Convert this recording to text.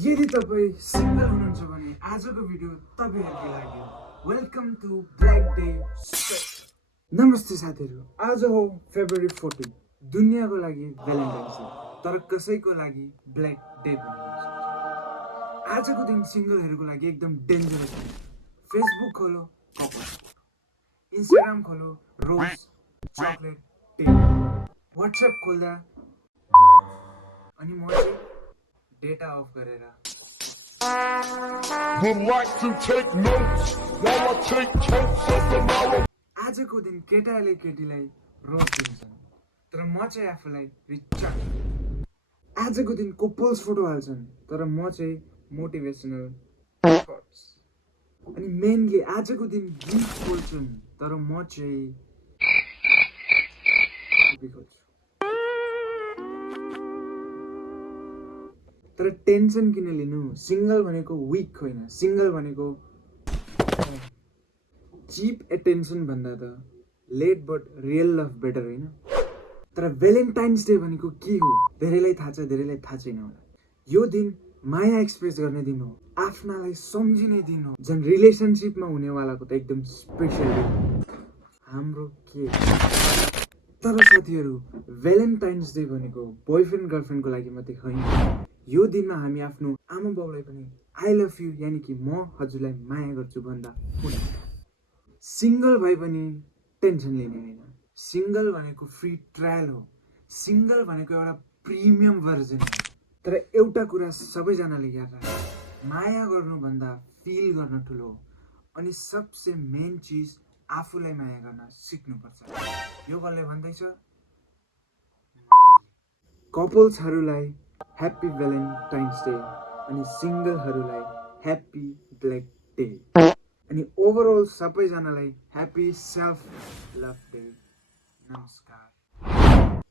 यदि तपाईँ सिंगल हुनुहुन्छ भने आजको भिडियो तपाईहरुको लागि welcome to black day special. नमस्ते साथीहरु, आज हो फेब्रुअरी 14 दुनियाको लागि भ्यालेन्टाइन्स डे, तर कसैको लागि ब्ल्याक डे पनि हुन्छ। आजको दिन सिंगलहरुको लागि एकदम डेन्जरस हो। फेसबुक खोलो कपल, इन्स्टाग्राम खोलो रोज चकलेट डे, व्हाट्सएप खोल्दा अनि म चाहिँ डेटा अफ गरेर आजको दिन केटाले केटीलाई रोज दिन्छन्, तर म चाहिँ आफूलाई रिचार्ज। आजको दिन कपल्स फोटो हाल्छन्, तर म चाहिँ मोटिभेसनल थट्स। अनि मेनली आजको दिन गिफ्ट खोल्छन्, तर म चाहिँ खोल्छु। तर टेन्सन किन लिनु? सिंगल भनेको वीक होइन, सिंगल भनेको चीप एटेन्सन भन्दा त late but real love better होइन। तर भ्यालेन्टाइन्स डे भनेको के हो? धेरैलाई थाहा छ, धेरैलाई थाहा छैन होला। यो दिन माया एक्सप्रेस गर्ने दिन हो, आफ्नालाई सम्झिने दिन हो। झन् रिलेसनसिपमा हुनेवालाको त एकदम स्पेशल डे हाम्रो के। तर साथीहरु, भ्यालेन्टाइन्स डे भनेको बोयफ्रेन्ड गर्लफ्रेन्डको लागि मात्रै होइन। यो दिनमा हामी आफ्नो आमा बाउलाई पनि आई लभ यु यानि कि म हजुरलाई माया गर्छु भन्दा हुन्छ। सिंगल भए पनि टेन्सन लिने होइन। सिंगल भनेको फ्री ट्रायल हो। सिंगल भनेको एउटा प्रिमियम भर्जन हो। तर एउटा कुरा सबैजनाले याद राख्नु, माया गर्नुभन्दा फिल गर्न ठुलो हो। अनि सबसे मेन चीज आफूलाई माया गर्न सिक्नुपर्छ। यो कसले भन्दैछ? कपल्सहरूलाई ह्याप्पी भ्यालेन्टाइन्स डे अनि सिंगलहरूलाई ह्याप्पी ब्ल्याक डे अनि ओभरअल सबैजनालाई ह्याप्पी सेल्फ लभ डे। नमस्कार।